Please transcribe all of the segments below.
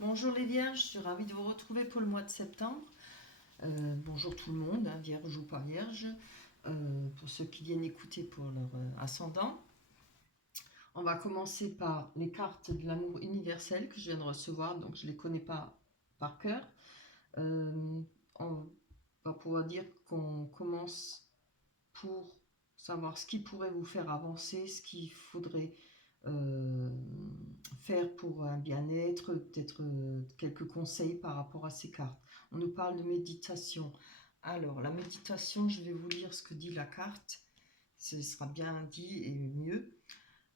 Bonjour les Vierges, je suis ravie de vous retrouver pour le mois de septembre. Bonjour tout le monde, hein, Vierge ou pas Vierge, pour ceux qui viennent écouter pour leur ascendant. On va commencer par les cartes de l'amour universel que je viens de recevoir, donc je ne les connais pas par cœur. On va pouvoir dire qu'on commence pour savoir ce qui pourrait vous faire avancer, ce qu'il faudrait euh, faire pour un bien-être, peut-être quelques conseils par rapport à ces cartes. On nous parle de méditation. Alors, la méditation, je vais vous lire ce que dit la carte. Ce sera bien dit et mieux.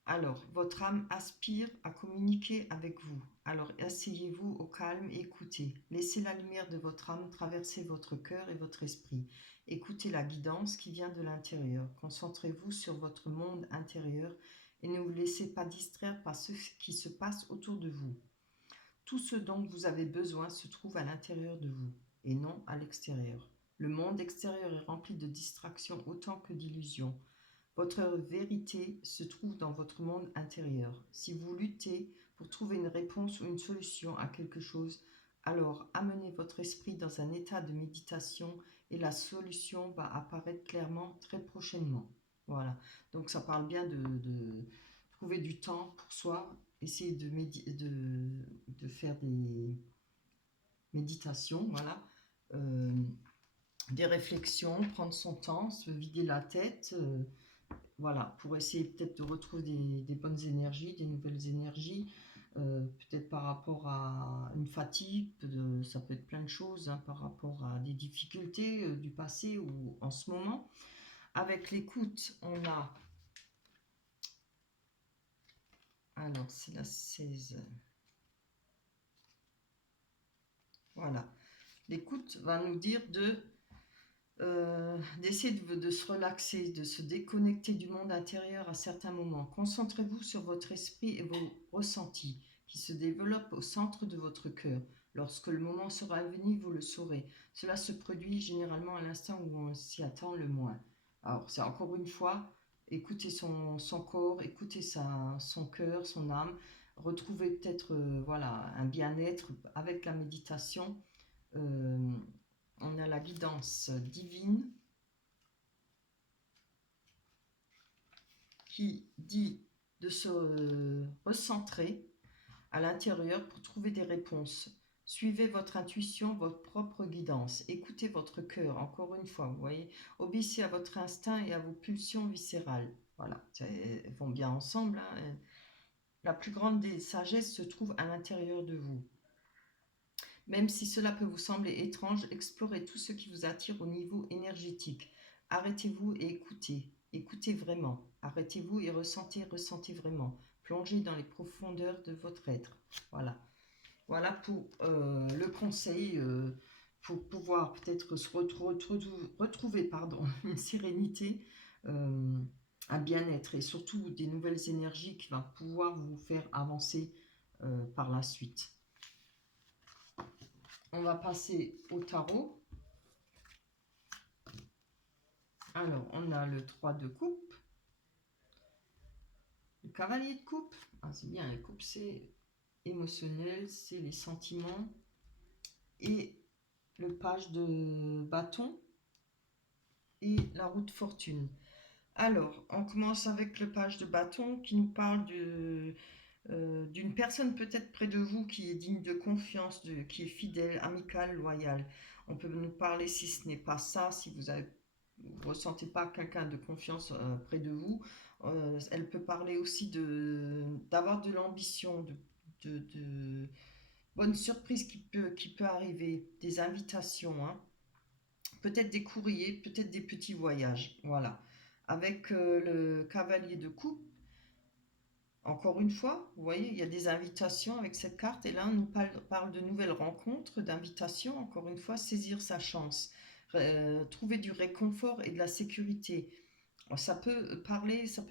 Alors, votre âme aspire à communiquer avec vous. Alors, asseyez-vous au calme et écoutez. Laissez la lumière de votre âme traverser votre cœur et votre esprit. Écoutez la guidance qui vient de l'intérieur. Concentrez-vous sur votre monde intérieur et ne vous laissez pas distraire par ce qui se passe autour de vous. Tout ce dont vous avez besoin se trouve à l'intérieur de vous et non à l'extérieur. Le monde extérieur est rempli de distractions autant que d'illusions. Votre vérité se trouve dans votre monde intérieur. Si vous luttez pour trouver une réponse ou une solution à quelque chose, alors amenez votre esprit dans un état de méditation et la solution va apparaître clairement très prochainement. Voilà. Donc ça parle bien de trouver du temps pour soi, essayer de faire des méditations, voilà. Euh, des réflexions, prendre son temps, se vider la tête. Voilà, pour essayer peut-être de retrouver des bonnes énergies, des nouvelles énergies, peut-être par rapport à une fatigue, ça peut être plein de choses, hein, par rapport à des difficultés du passé ou en ce moment. Avec l'écoute, on a, alors c'est la 16, voilà. L'écoute va nous dire d'essayer de se relaxer, de se déconnecter du monde intérieur à certains moments. Concentrez-vous sur votre esprit et vos ressentis qui se développent au centre de votre cœur. Lorsque le moment sera venu, vous le saurez. Cela se produit généralement à l'instant où on s'y attend le moins. Alors, c'est encore une fois, écoutez son corps, écoutez son cœur, son âme, retrouvez peut-être voilà, un bien-être avec la méditation. Euh, on a la guidance divine qui dit de se recentrer à l'intérieur pour trouver des réponses. Suivez votre intuition, votre propre guidance. Écoutez votre cœur, encore une fois, vous voyez. Obéissez à votre instinct et à vos pulsions viscérales. Voilà, elles vont bien ensemble, hein. La plus grande des sagesses se trouve à l'intérieur de vous. Même si cela peut vous sembler étrange, explorez tout ce qui vous attire au niveau énergétique. Arrêtez-vous et écoutez. Écoutez vraiment. Arrêtez-vous et ressentez vraiment. Plongez dans les profondeurs de votre être. Voilà. Voilà pour le conseil pour pouvoir peut-être se retrouver une sérénité, euh, un bien-être et surtout des nouvelles énergies qui vont pouvoir vous faire avancer par la suite. On va passer au tarot. Alors, on a le 3 de coupe, le cavalier de coupe. Ah, c'est bien, la coupe, c'est émotionnel, c'est les sentiments. Et le page de bâton et la roue de fortune. Alors, on commence avec le page de bâton qui nous parle d'une personne peut-être près de vous qui est digne de confiance, qui est fidèle, amicale, loyale. On peut nous parler, si ce n'est pas ça, si vous ne ressentez pas quelqu'un de confiance près de vous, elle peut parler aussi d'avoir de l'ambition, de bonnes surprises qui peut arriver, des invitations, hein. Peut-être des courriers, peut-être des petits voyages, voilà. Avec le cavalier de coupe, encore une fois, vous voyez, il y a des invitations avec cette carte, et là, on nous parle de nouvelles rencontres, d'invitations, encore une fois, saisir sa chance, trouver du réconfort et de la sécurité. Ça peut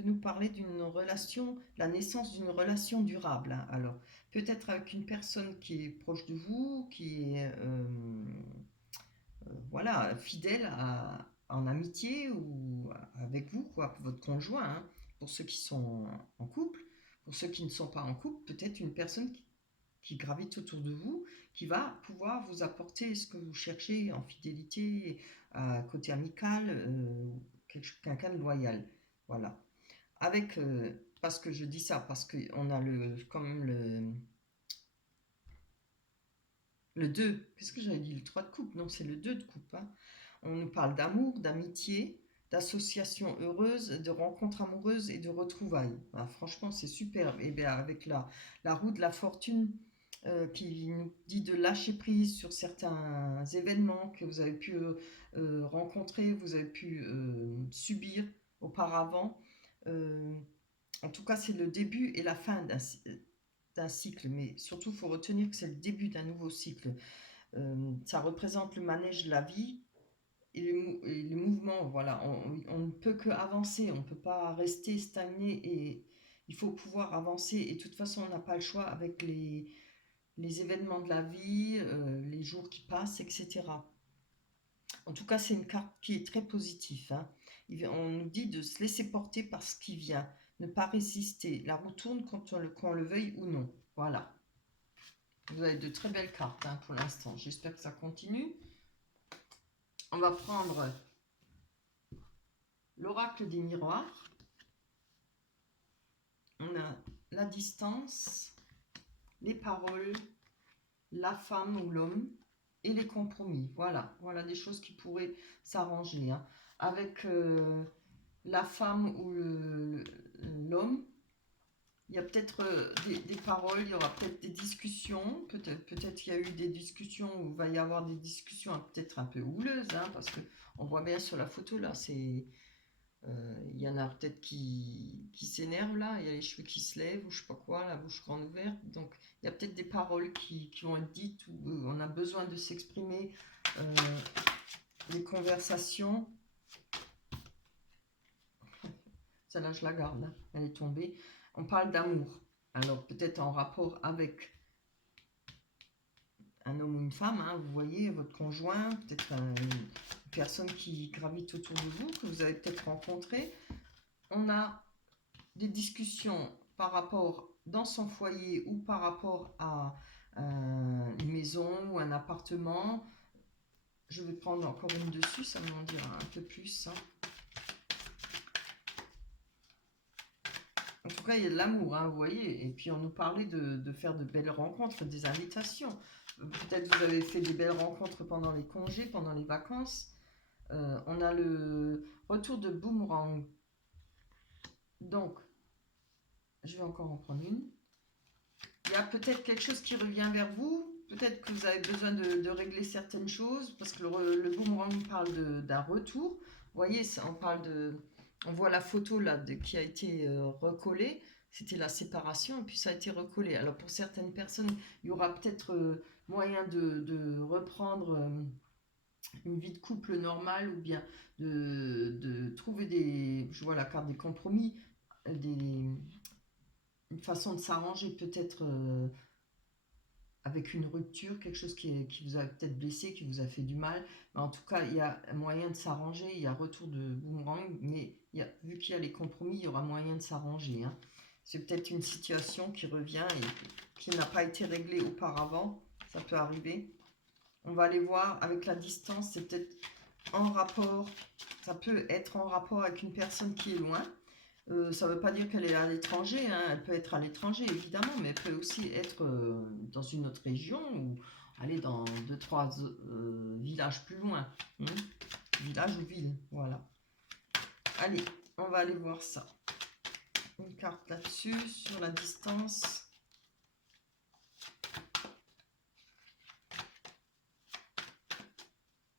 nous parler d'une relation, la naissance d'une relation durable, hein. Alors, peut-être avec une personne qui est proche de vous, qui est voilà, fidèle en amitié ou avec vous, quoi, votre conjoint, hein, pour ceux qui sont en couple. Pour ceux qui ne sont pas en couple, peut-être une personne qui gravite autour de vous, qui va pouvoir vous apporter ce que vous cherchez en fidélité, côté amical, quelqu'un de loyal. Voilà. Avec, parce que je dis ça, parce qu'on a quand même le 2. Qu'est-ce que j'avais dit? Le 3 de coupe? Non, c'est le 2 de coupe. Hein. On nous parle d'amour, d'amitié, d'association heureuse, de rencontres amoureuses et de retrouvailles. Ah, franchement, c'est superbe. Et bien, avec la roue de la fortune qui nous dit de lâcher prise sur certains événements que vous avez pu rencontrer, vous avez pu subir auparavant. En tout cas, c'est le début et la fin d'un cycle, mais surtout, il faut retenir que c'est le début d'un nouveau cycle. Ça représente le manège de la vie et les mouvements. Voilà, on ne peut que avancer, on ne peut pas rester stagné et il faut pouvoir avancer. Et de toute façon, on n'a pas le choix avec les événements de la vie, les jours qui passent, etc. En tout cas, c'est une carte qui est très positive. Hein. On nous dit de se laisser porter par ce qui vient, ne pas résister. La roue tourne qu'on le veuille ou non. Voilà. Vous avez de très belles cartes hein, pour l'instant. J'espère que ça continue. On va prendre l'oracle des miroirs. On a la distance, les paroles, la femme ou l'homme et les compromis. Voilà, voilà des choses qui pourraient s'arranger. Hein. Avec la femme ou l'homme, il y a peut-être des paroles, il y aura peut-être des discussions. Peut-être qu'il y a eu des discussions ou il va y avoir des discussions peut-être un peu houleuses, hein, parce qu'on voit bien sur la photo là, il y en a peut-être qui s'énervent là, il y a les cheveux qui se lèvent ou je sais pas quoi, la bouche grande ouverte. Donc il y a peut-être des paroles qui vont être dites où on a besoin de s'exprimer, les conversations. Celle-là, je la garde, hein. Elle est tombée. On parle d'amour. Alors peut-être en rapport avec un homme ou une femme, hein, vous voyez, votre conjoint, peut-être une personne qui gravite autour de vous, que vous avez peut-être rencontré. On a des discussions par rapport dans son foyer ou par rapport à une maison ou un appartement. Je vais prendre encore une dessus, ça m'en dira un peu plus. Hein. En tout cas, il y a de l'amour, hein, vous voyez. Et puis, on nous parlait de faire de belles rencontres, des invitations. Peut-être vous avez fait des belles rencontres pendant les congés, pendant les vacances. On a le retour de boomerang. Donc, je vais encore en prendre une. Il y a peut-être quelque chose qui revient vers vous. Peut-être que vous avez besoin de régler certaines choses. Parce que le boomerang parle d'un retour. Vous voyez, on voit la photo là qui a été recollée. C'était la séparation et puis ça a été recollé. Alors pour certaines personnes, il y aura peut-être moyen de reprendre une vie de couple normale ou bien de trouver je vois la carte des compromis, une façon de s'arranger peut-être avec une rupture, quelque chose qui vous a peut-être blessé, qui vous a fait du mal. Mais en tout cas, il y a moyen de s'arranger, il y a retour de boomerang, mais vu qu'il y a les compromis, il y aura moyen de s'arranger. Hein. C'est peut-être une situation qui revient et qui n'a pas été réglée auparavant, ça peut arriver. On va aller voir avec la distance, c'est peut-être en rapport, ça peut être en rapport avec une personne qui est loin. Ça ne veut pas dire qu'elle est à l'étranger, hein. Elle peut être à l'étranger évidemment, mais elle peut aussi être dans une autre région ou aller dans 2-3 villages plus loin. Hein. Village ou ville, voilà. Allez, on va aller voir ça. Une carte là-dessus, sur la distance.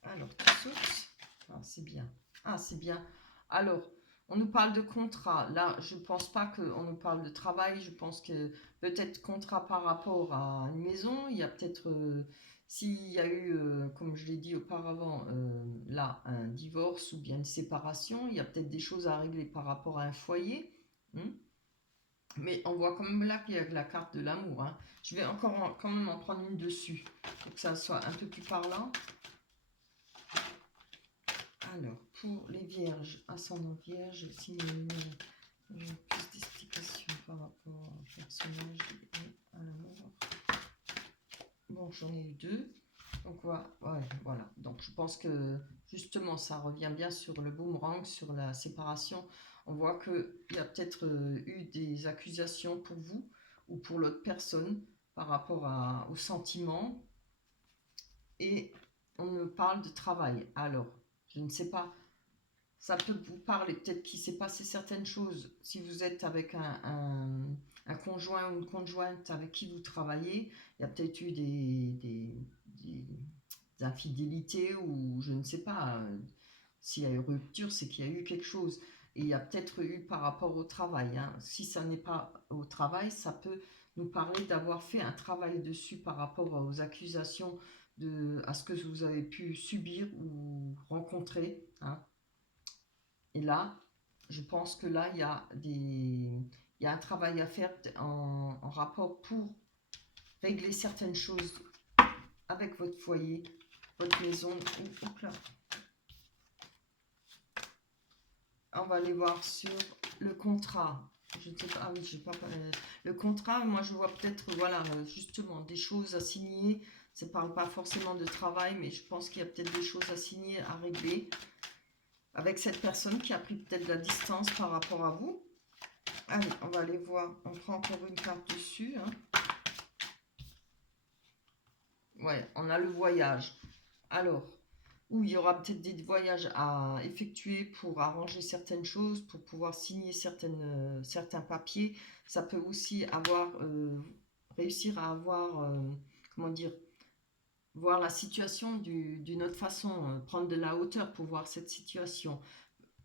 Alors, tu sautes. Ah, c'est bien. Ah, c'est bien. Alors, on nous parle de contrat. Là, je ne pense pas qu'on nous parle de travail. Je pense que peut-être contrat par rapport à une maison. Il y a peut-être, s'il y a eu, comme je l'ai dit auparavant, là, un divorce ou bien une séparation, il y a peut-être des choses à régler par rapport à un foyer. Mais on voit quand même là qu'il y a la carte de l'amour. Hein. Je vais encore quand même en prendre une dessus pour que ça soit un peu plus parlant. Alors, pour les vierges, ascendant vierge, si j'ai plus d'explications par rapport au personnage et à l'amour. Bon, j'en ai eu 2. Donc voilà. Donc je pense que justement ça revient bien sur le boomerang, sur la séparation. On voit qu'il y a peut-être eu des accusations pour vous ou pour l'autre personne par rapport aux sentiments. Et on me parle de travail. Alors, je ne sais pas, ça peut vous parler peut-être qu'il s'est passé certaines choses. Si vous êtes avec un conjoint ou une conjointe avec qui vous travaillez, il y a peut-être eu des infidélités ou je ne sais pas. S'il y a eu rupture, c'est qu'il y a eu quelque chose. Et il y a peut-être eu par rapport au travail. Hein. Si ça n'est pas au travail, ça peut nous parler d'avoir fait un travail dessus par rapport aux accusations, à ce que vous avez pu subir ou rencontrer. Hein. Et là, je pense que là, il y a un travail à faire en rapport pour régler certaines choses avec votre foyer, votre maison. Oups là. On va aller voir sur le contrat. Je ne sais pas, ah oui, je sais pas. Le contrat, moi je vois peut-être, voilà, justement, des choses à signer. Ça ne parle pas forcément de travail, mais je pense qu'il y a peut-être des choses à signer, à régler avec cette personne qui a pris peut-être de la distance par rapport à vous. Allez, on va aller voir. On prend encore une carte dessus. Hein. Ouais, on a le voyage. Alors, où il y aura peut-être des voyages à effectuer pour arranger certaines choses, pour pouvoir signer certains papiers. Ça peut aussi réussir à avoir, comment dire, voir la situation d'une autre façon, prendre de la hauteur pour voir cette situation.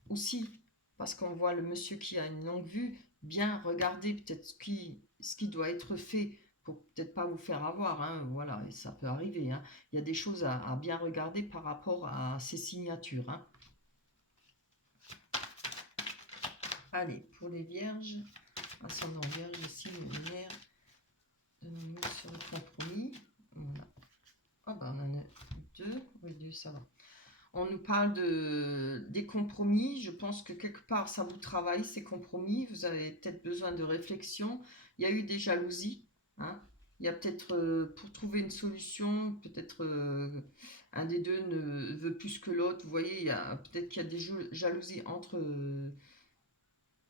Aussi, parce qu'on voit le monsieur qui a une longue vue, bien regarder peut-être ce qui doit être fait pour peut-être pas vous faire avoir, hein, voilà, et ça peut arriver. Hein. Il y a des choses à bien regarder par rapport à ces signatures. Hein. Allez, pour les vierges, ascendant vierge, ici, lumière, donnons-nous sur le compromis. Voilà. Oh, ben, on en a 2, oui, 2, ça va. On nous parle des compromis. Je pense que quelque part, ça vous travaille, ces compromis. Vous avez peut-être besoin de réflexion. Il y a eu des jalousies. Hein. Il y a peut-être, pour trouver une solution, peut-être un des deux ne veut plus que l'autre. Vous voyez, peut-être qu'il y a des jalousies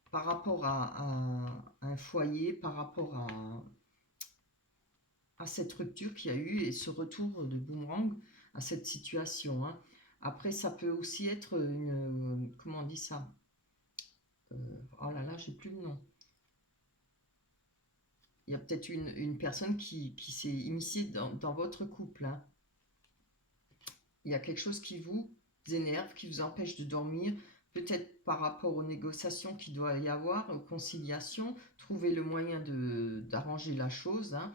par rapport à un foyer, par rapport à cette rupture qu'il y a eu et ce retour de boomerang à cette situation. Hein. Après, ça peut aussi être comment on dit ça oh là là, j'ai plus le nom. Il y a peut-être une personne qui s'est immiscée dans votre couple. Hein. Il y a quelque chose qui vous énerve, qui vous empêche de dormir, peut-être par rapport aux négociations qu'il doit y avoir, aux conciliations, trouver le moyen d'arranger la chose. Hein.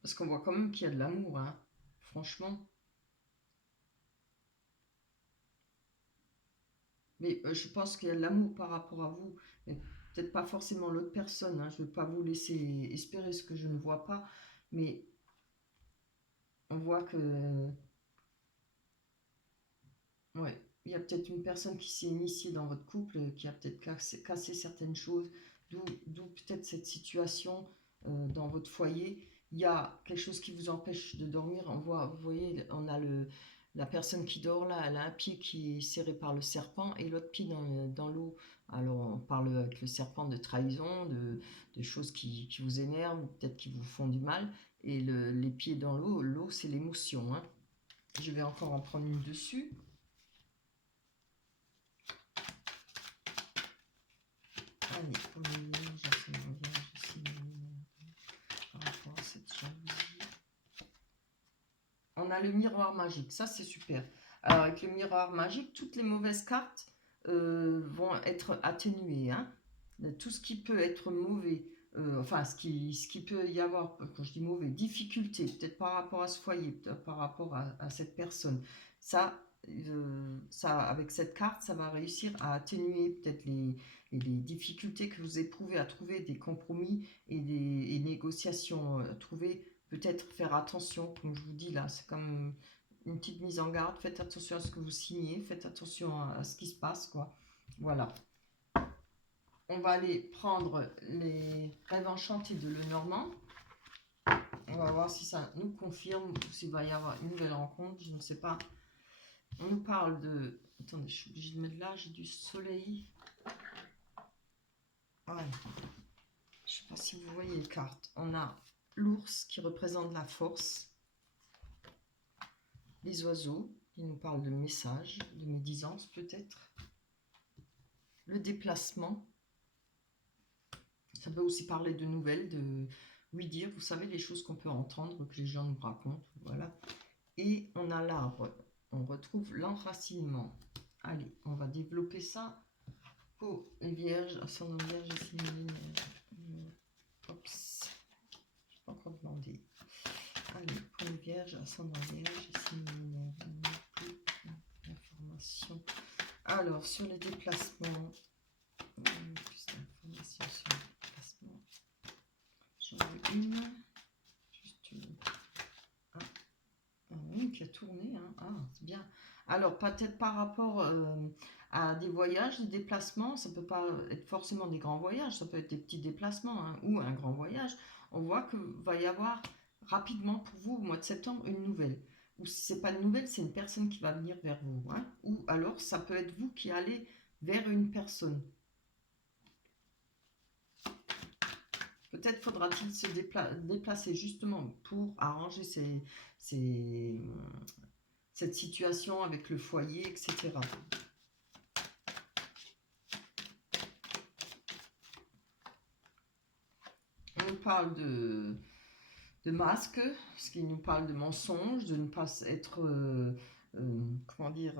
Parce qu'on voit quand même qu'il y a de l'amour, hein. Franchement. Mais je pense qu'il y a de l'amour par rapport à vous, mais peut-être pas forcément l'autre personne. Hein. Je ne veux pas vous laisser espérer ce que je ne vois pas, mais on voit que, ouais, il y a peut-être une personne qui s'est initiée dans votre couple, qui a peut-être cassé certaines choses, d'où peut-être cette situation dans votre foyer. Il y a quelque chose qui vous empêche de dormir. Vous voyez, on a la personne qui dort là, elle a un pied qui est serré par le serpent et l'autre pied dans l'eau. Alors on parle avec le serpent de trahison, de choses qui vous énervent, peut-être qui vous font du mal. Et les pieds dans l'eau c'est l'émotion. Hein. Je vais encore en prendre une dessus. Allez, pour les vierges, ici, par rapport à cette jalousie. On a le miroir magique, ça c'est super. Alors avec le miroir magique, toutes les mauvaises cartes vont être atténuées. Hein. Tout ce qui peut être mauvais, enfin ce qui peut y avoir, quand je dis mauvais, difficulté, peut-être par rapport à ce foyer, peut-être par rapport à cette personne. Ça, avec cette carte, ça va réussir à atténuer peut-être les difficultés que vous éprouvez à trouver des compromis et des négociations à trouver. Peut-être faire attention, comme je vous dis là, c'est comme une petite mise en garde. Faites attention à ce que vous signez, faites attention à ce qui se passe, quoi. Voilà. On va aller prendre les rêves enchantés de Lenormand. va voir si ça nous confirme ou s'il va y avoir une nouvelle rencontre. Je ne sais pas. On nous parle de... Attendez, je suis obligée de mettre là. J'ai du soleil. Ouais. Je ne sais pas si vous voyez les cartes. On a l'ours qui représente la force. Les oiseaux qui nous parlent de messages, de médisance peut-être. Le déplacement. Ça peut aussi parler de nouvelles, de oui dire, vous savez, les choses qu'on peut entendre, que les gens nous racontent. Voilà. Et on a l'arbre. On retrouve l'enracinement. Allez, on va développer ça pour les vierges, ascendant vierge et signe lunaire. Oups, je n'ai pas encore demandé. Allez, pour les vierges, ascendant vierge et signe lunaire. Plus d'informations. Alors, sur les déplacements, plus d'informations sur les déplacements. J'en veux une. Juste une. Une qui a tourné. Hein. Ah, c'est bien. Alors, peut-être par rapport à des voyages, des déplacements, ça ne peut pas être forcément des grands voyages, ça peut être des petits déplacements hein, ou un grand voyage. On voit qu'il va y avoir rapidement pour vous, au mois de septembre, une nouvelle. Ou si ce n'est pas une nouvelle, c'est une personne qui va venir vers vous. Hein. Ou alors, ça peut être vous qui allez vers une personne. Peut-être faudra-t-il se déplacer justement pour arranger cette situation avec le foyer, etc. On nous parle de masque, ce qui nous parle de mensonge, de ne pas être, comment dire,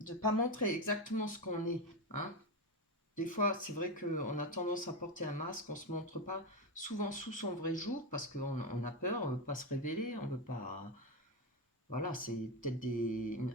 de ne pas montrer exactement ce qu'on est. Hein. Des fois, c'est vrai qu'on a tendance à porter un masque, on ne se montre pas souvent sous son vrai jour parce qu'on a peur, on ne veut pas se révéler, on ne veut pas... Voilà, c'est peut-être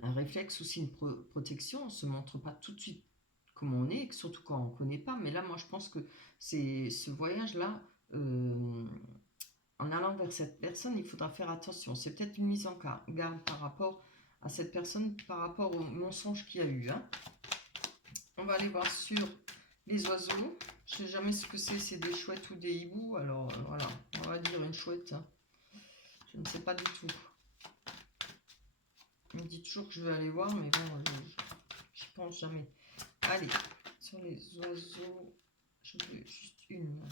un réflexe aussi, une protection, on ne se montre pas tout de suite comme on est, surtout quand on ne connaît pas. Mais là, moi, je pense que c'est ce voyage-là, en allant vers cette personne, il faudra faire attention. C'est peut-être une mise en garde par rapport à cette personne, par rapport au mensonge qu'il y a eu. Hein. On va aller voir sur les oiseaux. Je ne sais jamais ce que c'est des chouettes ou des hiboux. Alors voilà, on va dire une chouette. Hein. Je ne sais pas du tout. On me dit toujours que je vais aller voir, mais bon, j'y pense jamais. Allez, sur les oiseaux, je veux juste une.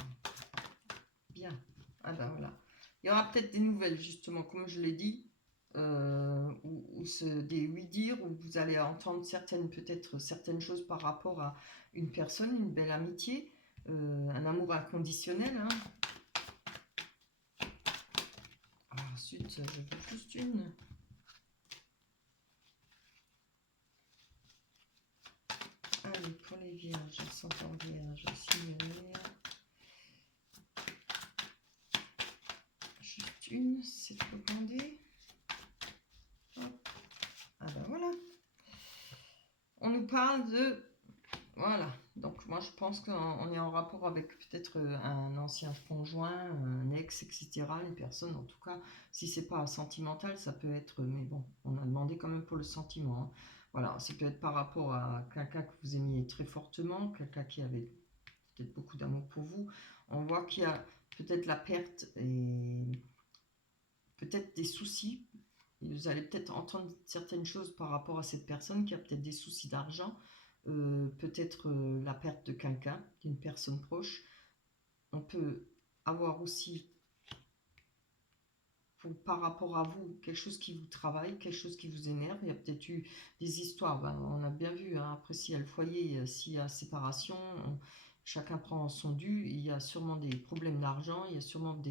Bien. Ah ben voilà. Il y aura peut-être des nouvelles, justement, comme je l'ai dit, ou des oui-dire, où vous allez entendre peut-être certaines choses par rapport à une personne, une belle amitié, un amour inconditionnel. Hein. Ensuite, je veux juste une. Allez, pour les vierges, ascendant vierge, signe lunaire. Juste une, c'est trop demandé. Hop. Ah ben voilà. On nous parle de... Voilà. Donc moi je pense qu'on est en rapport avec peut-être un ancien conjoint, un ex, etc. Une personne, en tout cas, si c'est pas sentimental, ça peut être... Mais bon, on a demandé quand même pour le sentiment. Hein. Voilà, ça peut être par rapport à quelqu'un que vous aimiez très fortement, quelqu'un qui avait peut-être beaucoup d'amour pour vous. On voit qu'il y a peut-être la perte et peut-être des soucis. Et vous allez peut-être entendre certaines choses par rapport à cette personne qui a peut-être des soucis d'argent, peut-être la perte de quelqu'un, d'une personne proche. On peut avoir aussi, par rapport à vous, quelque chose qui vous travaille, quelque chose qui vous énerve. Il y a peut-être eu des histoires, ben, on a bien vu, hein, après s'il y a le foyer, s'il y a séparation, chacun prend son dû, il y a sûrement des problèmes d'argent, il y a sûrement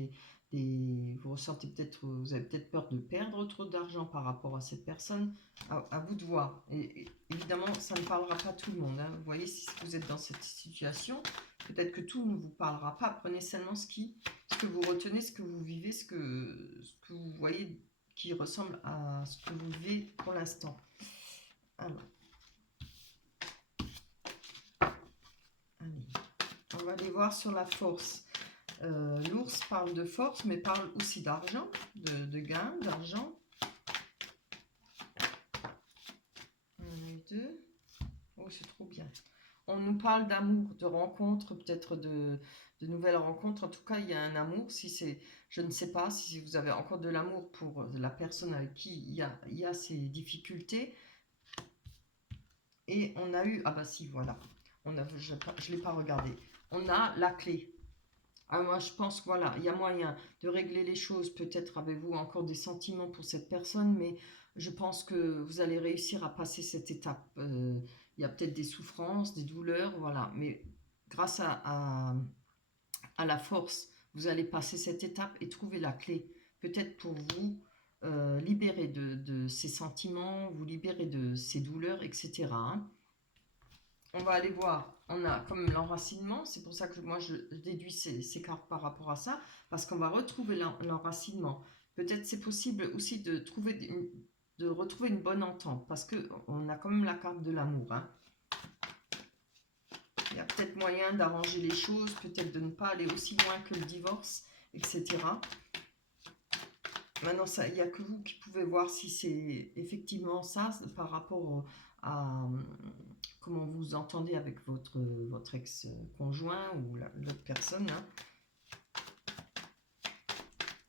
vous ressentez peut-être, vous avez peut-être peur de perdre trop d'argent par rapport à cette personne, à vous de voir. Et évidemment, ça ne parlera pas à tout le monde. Hein. Vous voyez, si vous êtes dans cette situation, peut-être que tout ne vous parlera pas. Prenez seulement ce que vous retenez, ce que vous vivez, ce que vous voyez qui ressemble à ce que vous vivez pour l'instant. Alors, allez, on va aller voir sur la force. L'ours parle de force, mais parle aussi d'argent, de gain, d'argent. Un et deux. Oh, c'est trop bien. on nous parle d'amour, de rencontres, peut-être de nouvelles rencontres. En tout cas, il y a un amour. Si c'est, je ne sais pas si vous avez encore de l'amour pour la personne avec qui il y a ces difficultés. Et on a eu, ah bah si, voilà, je ne l'ai pas regardé. On a la clé. Ah, moi, je pense que voilà, il y a moyen de régler les choses. Peut-être avez-vous encore des sentiments pour cette personne, mais je pense que vous allez réussir à passer cette étape. Il y a peut-être des souffrances, des douleurs, voilà, mais grâce à la force, vous allez passer cette étape et trouver la clé. Peut-être pour vous libérer de ces sentiments, vous libérer de ces douleurs, etc. Hein. On va aller voir, on a comme l'enracinement, c'est pour ça que moi je déduis ces cartes par rapport à ça, parce qu'on va retrouver l'enracinement. Peut-être c'est possible aussi de retrouver une bonne entente, parce qu'on a quand même la carte de l'amour. Hein. Il y a peut-être moyen d'arranger les choses, peut-être de ne pas aller aussi loin que le divorce, etc. Maintenant, il n'y a que vous qui pouvez voir si c'est effectivement ça par rapport à comment vous entendez avec votre ex-conjoint ou l'autre personne. Hein.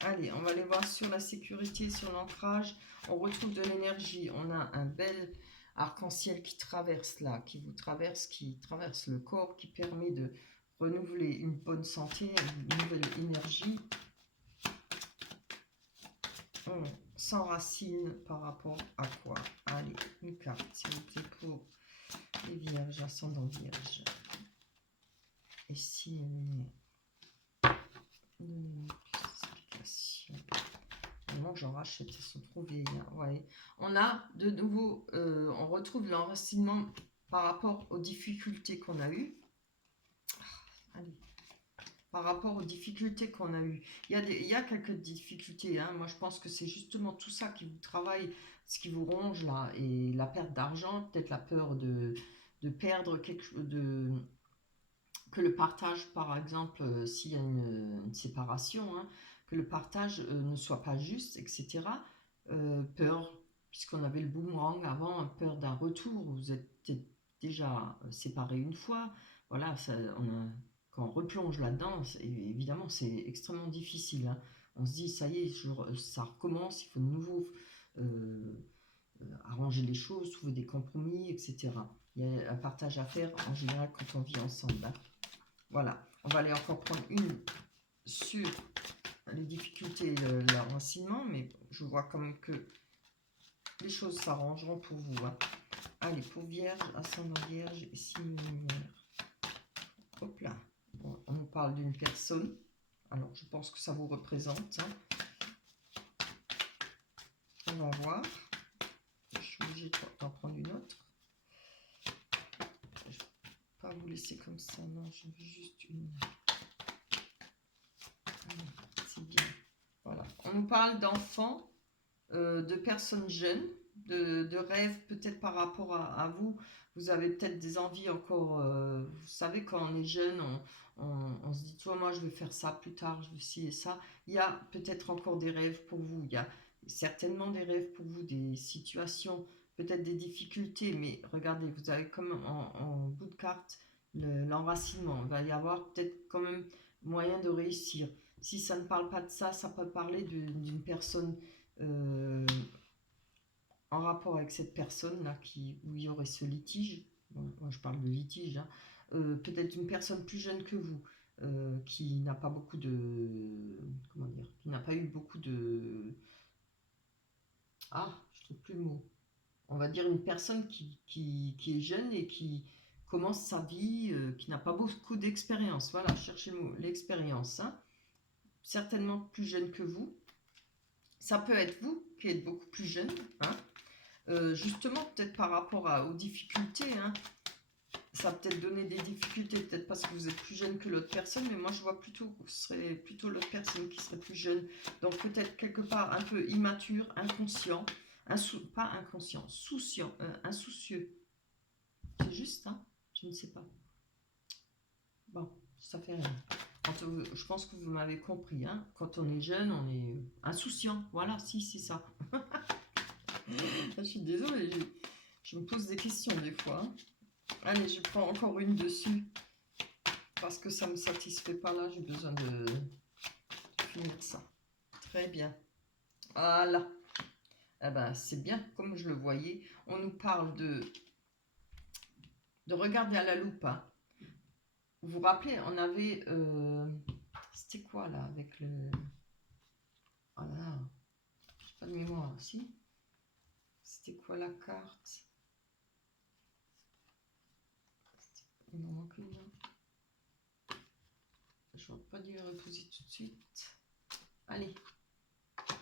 Allez, on va aller voir sur la sécurité, sur l'ancrage. On retrouve de l'énergie. On a un bel arc-en-ciel qui traverse là, qui vous traverse, qui traverse le corps, qui permet de renouveler une bonne santé, une nouvelle énergie. On s'enracine par rapport à quoi? Allez, une carte, s'il vous plaît, pour les vierges, ascendant vierge. Et si donnez-moi plus d'explications. Vraiment, j'en rachète, elles sont trop vieilles. Hein. Ouais. On a de nouveau, on retrouve l'enracinement par rapport aux difficultés qu'on a eues. Allez. Par rapport aux difficultés qu'on a eues. Il y a quelques difficultés. Hein. Moi, je pense que c'est justement tout ça qui vous travaille, ce qui vous ronge là, et la perte d'argent, peut-être la peur de perdre quelque chose, que le partage, par exemple, s'il y a une séparation, hein, que le partage ne soit pas juste, etc. Peur, puisqu'on avait le boomerang avant, peur d'un retour. Vous êtes déjà séparés une fois. Voilà, ça, quand on replonge là-dedans, évidemment, c'est extrêmement difficile. Hein. On se dit, ça y est, ça recommence, il faut de nouveau arranger les choses, trouver des compromis, etc. Il y a un partage à faire en général quand on vit ensemble. Hein. Voilà, on va aller encore prendre une sur les difficultés et l'enracinement, mais je vois quand même que les choses s'arrangeront pour vous. Hein. Allez, pour Vierge, ascendant Vierge et signe lumière. Hop là. Bon, on nous parle d'une personne. Alors, je pense que ça vous représente. Hein. On va voir. Je suis obligée d'en prendre une autre. Je ne vais pas vous laisser comme ça. Non, je veux juste une. C'est bien. Voilà. On nous parle d'enfants, de personnes jeunes, de rêves peut-être par rapport à vous. Vous avez peut-être des envies encore. Vous savez, quand on est jeune, on se dit, toi, moi, je vais faire ça plus tard, je vais ci et ça. Il y a peut-être encore des rêves pour vous. Il y a certainement des rêves pour vous, des situations, peut-être des difficultés. Mais regardez, vous avez comme en bout de carte l'enracinement. Il va y avoir peut-être quand même moyen de réussir. Si ça ne parle pas de ça, ça peut parler d'une personne en rapport avec cette personne-là où il y aurait ce litige. Bon, moi, je parle de litige. Hein. Peut-être une personne plus jeune que vous, qui n'a pas beaucoup de... Comment dire? Qui n'a pas eu beaucoup de... Ah, je trouve plus le mot. On va dire une personne qui est jeune et qui commence sa vie, qui n'a pas beaucoup d'expérience. Voilà, cherchez le mot, l'expérience. Hein. Certainement plus jeune que vous. Ça peut être vous qui êtes beaucoup plus jeune. Hein. Justement, peut-être par rapport aux difficultés. Hein. Ça va peut-être donner des difficultés, peut-être parce que vous êtes plus jeune que l'autre personne, mais moi je vois plutôt que ce serait plutôt l'autre personne qui serait plus jeune. Donc peut-être quelque part un peu immature, inconscient, pas inconscient, souciant, insoucieux. C'est juste, hein? Je ne sais pas. Bon, ça fait rien. Je pense que vous m'avez compris. Hein. Quand on est jeune, on est insouciant. Voilà, si, c'est ça. Je suis désolée, je me pose des questions des fois. Hein. Allez, je prends encore une dessus. Parce que ça ne me satisfait pas là. J'ai besoin de finir ça. Très bien. Voilà. Eh ben, c'est bien comme je le voyais. On nous parle de regarder à la loupe. Hein. Vous vous rappelez, on avait... c'était quoi là avec le... Voilà. J'ai pas de mémoire aussi. C'était quoi la carte? Il m'en manque une là. Je ne vais pas dû la reposer tout de suite. Allez.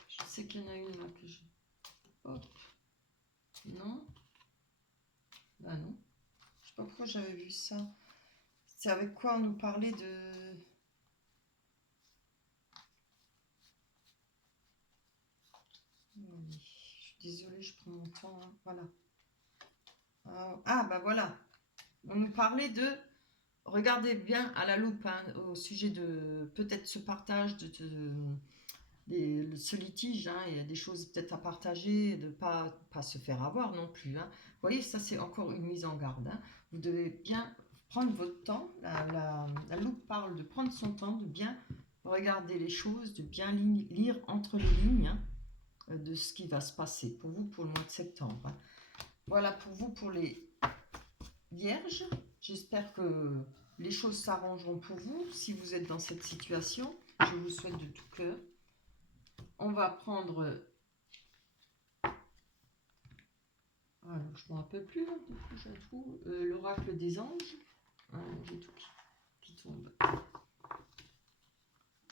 Je sais qu'il y en a une là que je... Hop. Non. Ah non. Je sais pas pourquoi j'avais vu ça. C'est avec quoi on nous parlait de... Je suis désolée, je prends mon temps. Hein. Voilà. Ah, bah voilà. On nous parlait de... Regardez bien à la loupe hein, au sujet de peut-être ce partage, ce litige. Hein, il y a des choses peut-être à partager, de ne pas se faire avoir non plus. Hein. Vous voyez, ça c'est encore une mise en garde. Hein. Vous devez bien prendre votre temps. La loupe parle de prendre son temps, de bien regarder les choses, de bien lire entre les lignes hein, de ce qui va se passer pour vous pour le mois de septembre. Hein. Voilà pour vous pour les Vierges. J'espère que les choses s'arrangeront pour vous. Si vous êtes dans cette situation, je vous souhaite de tout cœur. On va prendre... Alors, je ne me rappelle plus, hein, j'ai un trou. L'oracle des anges. J'ai tout qui tombe. On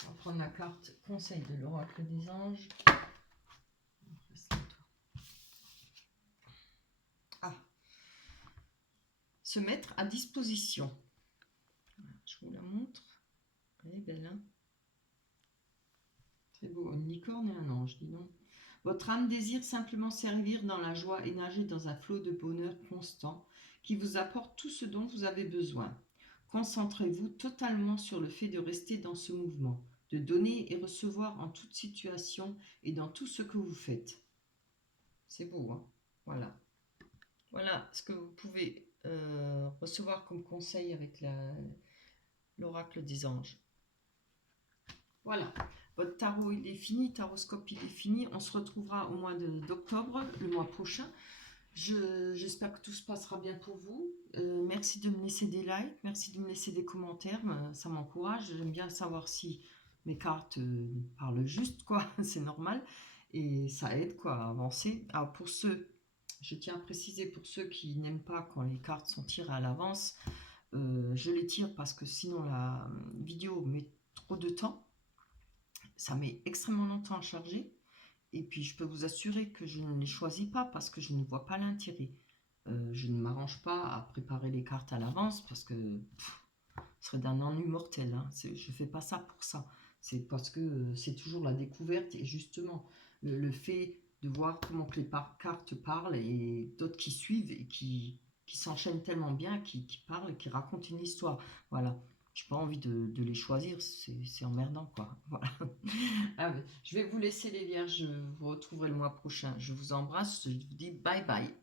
va prendre la carte conseil de l'oracle des anges. Ah. Se mettre à disposition. Je vous la montre. Elle est belle, hein? Très beau. Une licorne et un ange, dis donc. Votre âme désire simplement servir dans la joie et nager dans un flot de bonheur constant qui vous apporte tout ce dont vous avez besoin. Concentrez-vous totalement sur le fait de rester dans ce mouvement, de donner et recevoir en toute situation et dans tout ce que vous faites. C'est beau, hein? Voilà. Voilà ce que vous pouvez recevoir comme conseil avec l'oracle des anges. Voilà. Votre tarot, il est fini, taroscope, il est fini. On se retrouvera au mois d'octobre, le mois prochain. J'espère que tout se passera bien pour vous. Merci de me laisser des likes, merci de me laisser des commentaires. Ça m'encourage. J'aime bien savoir si mes cartes parlent juste, quoi. C'est normal. Et ça aide, quoi, à avancer. Alors, pour ceux, je tiens à préciser, pour ceux qui n'aiment pas quand les cartes sont tirées à l'avance, je les tire parce que sinon la vidéo met trop de temps. Ça met extrêmement longtemps à charger. Et puis, je peux vous assurer que je ne les choisis pas parce que je ne vois pas l'intérêt. Je ne m'arrange pas à préparer les cartes à l'avance parce que ce serait d'un ennui mortel. Hein. Je ne fais pas ça pour ça. C'est parce que c'est toujours la découverte et justement le fait de voir comment que les cartes parlent et d'autres qui suivent et qui s'enchaînent tellement bien, qui parlent et qui racontent une histoire. Voilà. Je n'ai pas envie de les choisir, c'est emmerdant, quoi. Voilà. Ah, je vais vous laisser les vierges, je vous retrouverai le mois prochain. Je vous embrasse, je vous dis bye bye.